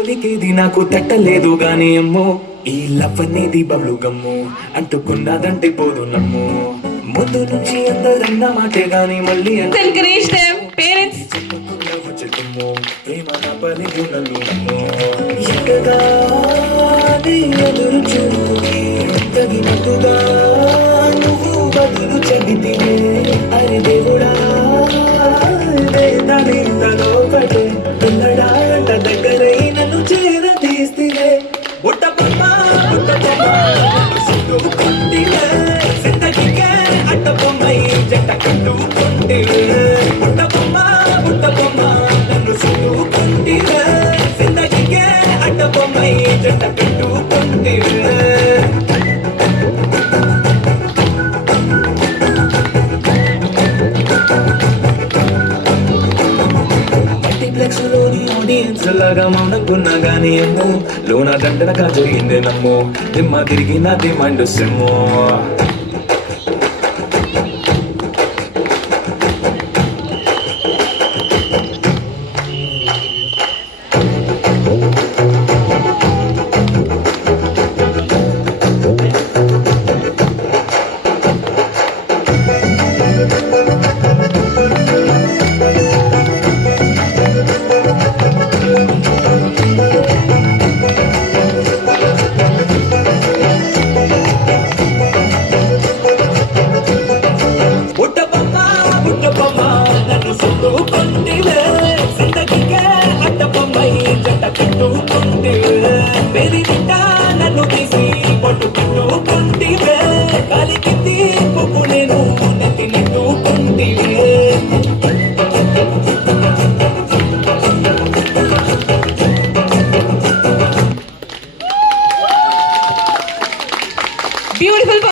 పోలికేది నాకు తట్టలేదు గాని అమ్మో ఈ లవ్ అనేది బబ్లు గమ్ము అంటుకున్నదంటే పోదు నమ్ము ముందు నుంచి అందరన్న మాటే గాని మళ్ళీ encourage them parents చెప్పకున్నావు ప్రేమ నా పలికి నన్ను నమ్ము ఎక్కగానే ఎదురు చూడి తగినట్టుగా నువ్వు బదులు చెబితివే అరే దేవుడా తలో పడే పిల్లడా అంట దగ్గరై నన్ను చేర తీస్తే బుట్ట బొమ్మ చుట్టుకుంటివే జిందగీకే అట్ట బొమ్మై జంట కట్టుకుంటివే బుట్ట బొమ్మ నన్ను చుట్టుకుంటివే జిందగీకే అట్ట బొమ్మై జంట కట్టుకుంటివే లోని ఆడియన్స్ లాగా మౌనకున్నా గానీ ఏమో లోన దండనగా జరిగిందే నమ్మో దిమ్మ తిరిగి నా డిమాండ్ సెమ్మో